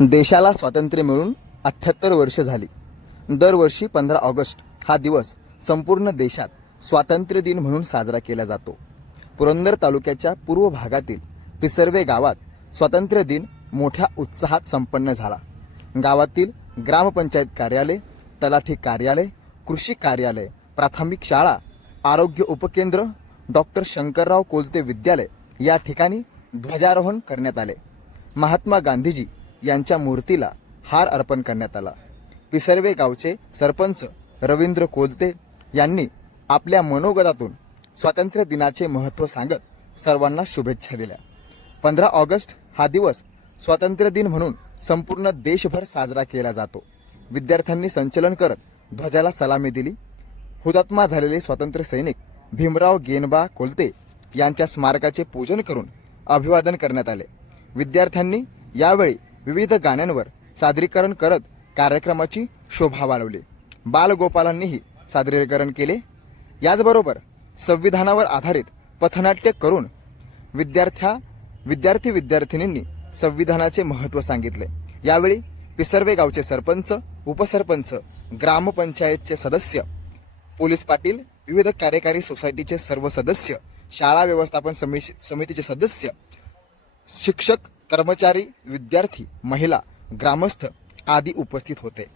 देशाला स्वातंत्र्य मिळून अठ्ठ्याहत्तर वर्ष झाली. दरवर्षी पंधरा ऑगस्ट हा दिवस संपूर्ण देशात स्वातंत्र्य दिन म्हणून साजरा केला जातो. पुरंदर तालुक्याच्या पूर्व भागातील पिसर्वे गावात स्वातंत्र्य दिन मोठ्या उत्साहात संपन्न झाला. गावातील ग्रामपंचायत कार्यालय तलाठी कार्यालय कृषी कार्यालय प्राथमिक शाळा आरोग्य उपकेंद्र डॉक्टर शंकरराव कोलते विद्यालय या ठिकाणी ध्वजारोहण करण्यात आले. महात्मा गांधीजी यांच्या मूर्तीला हार अर्पण करण्यात आला. पिसर्वे गावचे सरपंच रवींद्र कोलते यांनी आपल्या मनोगतातून स्वातंत्र्य दिनाचे महत्त्व सांगत सर्वांना शुभेच्छा दिल्या. पंधरा ऑगस्ट हा दिवस स्वातंत्र्य दिन म्हणून संपूर्ण देशभर साजरा केला जातो. विद्यार्थ्यांनी संचलन करत ध्वजाला सलामी दिली. हुतात्मा झालेले स्वातंत्र्य सैनिक भीमराव गेनबा कोलते यांच्या स्मारकाचे पूजन करून अभिवादन करण्यात आले. विद्यार्थ्यांनी यावेळी विविध गाण्यांवर सादरीकरण करत कार्यक्रमाची शोभा वाढवली. बालगोपालांनीही सादरीकरण केले. याचबरोबर संविधानावर आधारित पथनाट्य करून विद्यार्थ्या विद्यार्थी विद्यार्थिनींनी संविधानाचे महत्त्व सांगितले. यावेळी पिसर्वे गावचे सरपंच उपसरपंच ग्रामपंचायतचे सदस्य पोलीस पाटील विविध कार्यकारी सोसायटीचे सर्व सदस्य शाळा व्यवस्थापन समिश- समितीचे सदस्य शिक्षक कर्मचारी विद्यार्थी महिला ग्रामस्थ आदी उपस्थित होते.